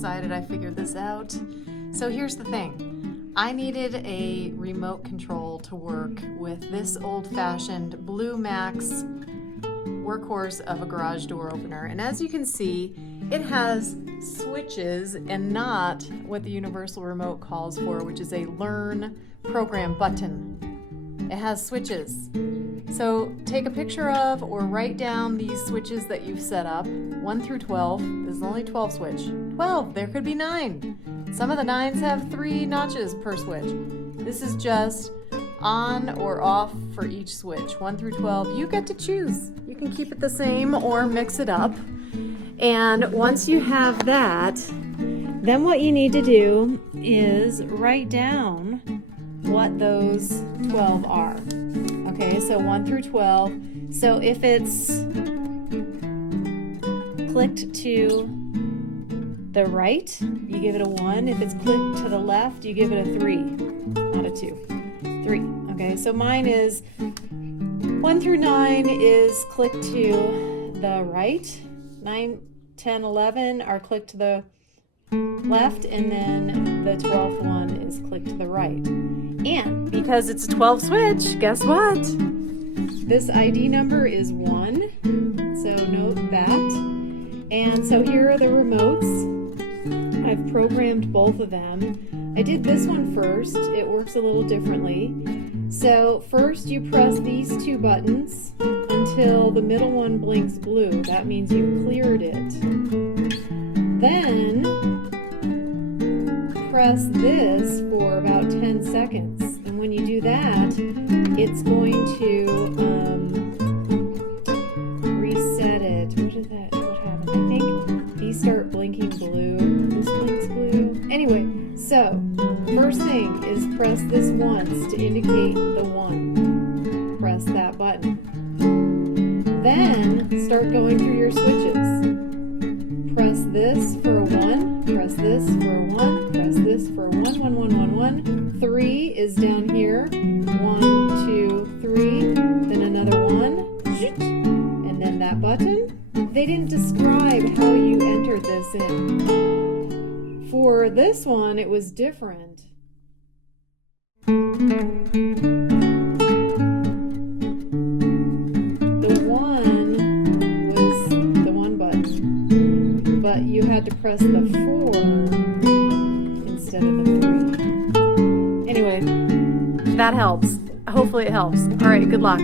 excited I figured this out. So here's the thing. I needed a remote control to work with this old-fashioned Blue Max workhorse of a garage door opener. And as you can see, it has switches and not what the universal remote calls for, which is a learn program button. It has switches. So take a picture of or write down these switches that you've set up, 1 through 12. There's only 12 switch. 12, there could be 9. Some of the 9s have 3 notches per switch. This is just on or off for each switch, 1 through 12. You get to choose. You can keep it the same or mix it up. And once you have that, then what you need to do is write down what those 12 are. Okay, so 1 through 12. So if it's clicked to the right, you give it a 1. If it's clicked to the left, you give it a 3, not a 2. 3. Okay, so mine is 1 through 9 is clicked to the right. 9, 10, 11 are clicked to the left, and then the 12th one is clicked to the right. And because it's a 12 switch, guess what? This ID number is 1, so note that. And so here are the remotes. I've programmed both of them. I did this one first. It works a little differently. So first you press these 2 buttons until the middle one blinks blue. That means you've cleared it. Then press this for about 10 seconds. And when you do that, it's going to reset it. What happened? I think these start blinking blue. This blinks blue. Anyway, so first thing is press this once to indicate the 1. Press that button. Then start going through your switches. Press this for a 1, press this for a 1, press this for a 1, 1, 1, 1, 1. 3 is down here. 1, 2, 3. Then another 1. And then that button. They didn't describe how you entered this in. For this one, it was different. The 1 was the 1 button, but you had to press the 4 instead of the 3. Anyway, that helps. Hopefully it helps. All right, good luck.